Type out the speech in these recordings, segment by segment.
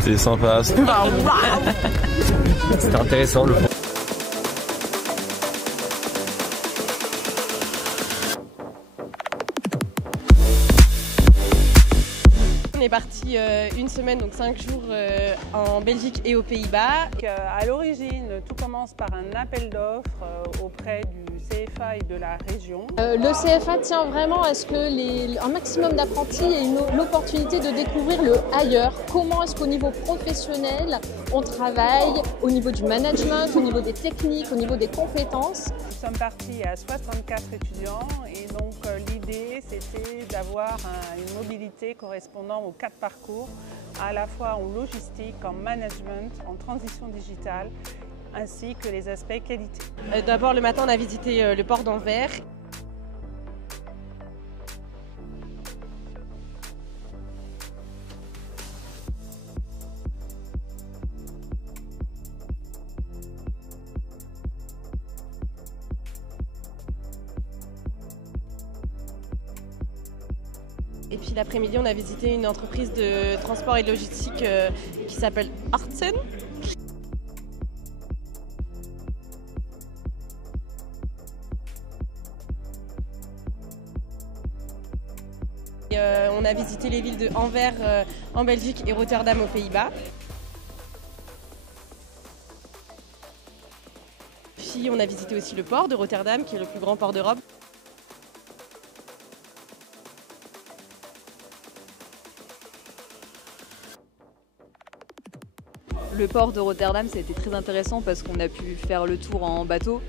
C'était sympa. C'était intéressant. On est parti une semaine, donc 5 jours en Belgique et aux Pays-Bas. À l'origine, tout commence par un appel d'offres auprès du CFA et de la région. Le CFA tient vraiment à ce qu'un maximum d'apprentis aient l'opportunité de découvrir le ailleurs. Comment est-ce qu'au niveau professionnel, on travaille au niveau du management, au niveau des techniques, au niveau des compétences. Nous sommes partis à 64 étudiants et donc l'idée c'était d'avoir une mobilité correspondant aux 4 parcours, à la fois en logistique, en management, en transition digitale, ainsi que les aspects qualité. D'abord le matin on a visité le port d'Anvers. Et puis l'après-midi, on a visité une entreprise de transport et de logistique qui s'appelle Artsen. On a visité les villes de Anvers en Belgique et Rotterdam aux Pays-Bas. Puis on a visité aussi le port de Rotterdam, qui est le plus grand port d'Europe. Le port de Rotterdam, ça a été très intéressant parce qu'on a pu faire le tour en bateau.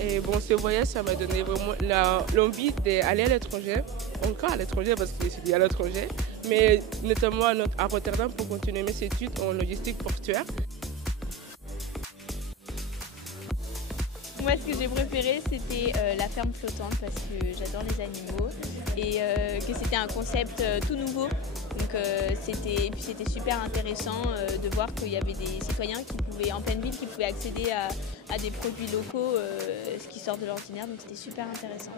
Et bon, ce voyage, ça m'a donné vraiment l'envie d'aller à l'étranger, encore à l'étranger parce que je suis à l'étranger, mais notamment à Rotterdam pour continuer mes études en logistique portuaire. Moi, ce que j'ai préféré, c'était la ferme flottante parce que j'adore les animaux et que c'était un concept tout nouveau. Donc, c'était super intéressant de voir qu'il y avait des citoyens qui pouvaient, en pleine ville, qui pouvaient accéder à des produits locaux, ce qui sort de l'ordinaire. Donc, c'était super intéressant.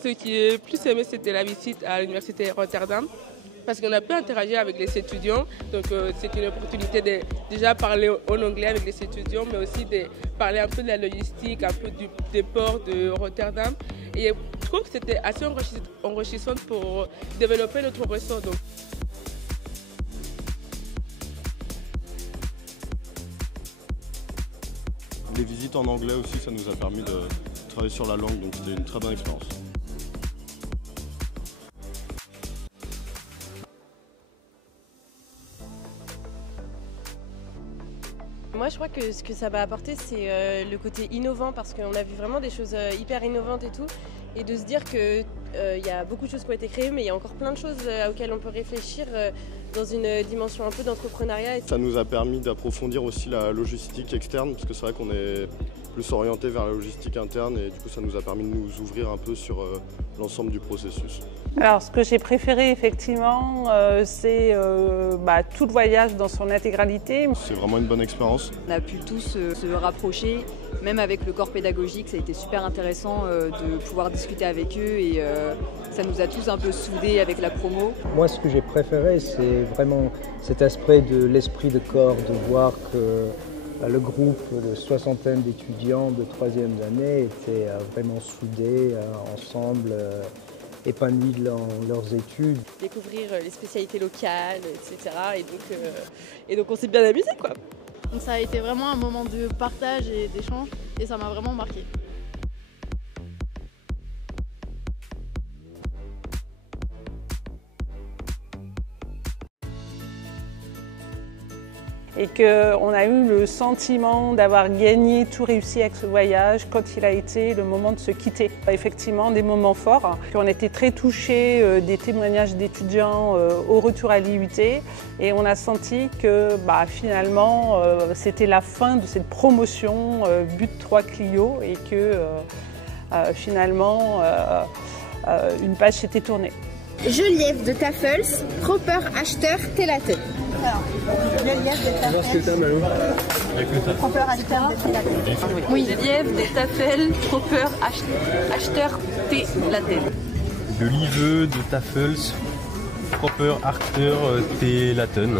Ce qui est plus aimé, c'était la visite à l'université Rotterdam parce qu'on a pu interagir avec les étudiants. Donc c'est une opportunité de déjà parler en anglais avec les étudiants, mais aussi de parler un peu de la logistique, un peu des ports de Rotterdam. Et je trouve que c'était assez enrichissant pour développer notre réseau. Donc. Les visites en anglais aussi, ça nous a permis de travailler sur la langue, donc c'était une très bonne expérience. Moi, je crois que ce que ça m'a apporté, c'est le côté innovant, parce qu'on a vu vraiment des choses hyper innovantes et tout, et de se dire qu'il y a beaucoup de choses qui ont été créées, mais il y a encore plein de choses auxquelles on peut réfléchir dans une dimension un peu d'entrepreneuriat. Ça nous a permis d'approfondir aussi la logistique externe, parce que c'est vrai qu'on est plus orienté vers la logistique interne, et du coup ça nous a permis de nous ouvrir un peu sur l'ensemble du processus. Alors ce que j'ai préféré effectivement, c'est tout le voyage dans son intégralité. C'est vraiment une bonne expérience. On a pu tous se rapprocher, même avec le corps pédagogique, ça a été super intéressant de pouvoir discuter avec eux et ça nous a tous un peu soudés avec la promo. Moi, ce que j'ai préféré, c'est vraiment cet aspect de l'esprit de corps, de voir que le groupe de soixantaine d'étudiants de 3e année était vraiment soudés, ensemble, épanouis dans leurs études. Découvrir les spécialités locales, etc. Et donc on s'est bien amusé, quoi. Donc ça a été vraiment un moment de partage et d'échange et ça m'a vraiment marqué. Et qu'on a eu le sentiment d'avoir gagné, tout réussi avec ce voyage quand il a été le moment de se quitter. Effectivement, des moments forts. On était très touchés des témoignages d'étudiants au retour à l'IUT et on a senti que finalement c'était la fin de cette promotion But 3 Clio et que finalement, une page s'était tournée. Geneviève de Tafels, Proper Acheteur Télaten. Alors, Geneviève de Tafels, Proper Acheteur Télaten. Oui, Geneviève de Tafels, Proper Acheteur Télaten. De Live de Tafels, Proper Acheteur Télaten.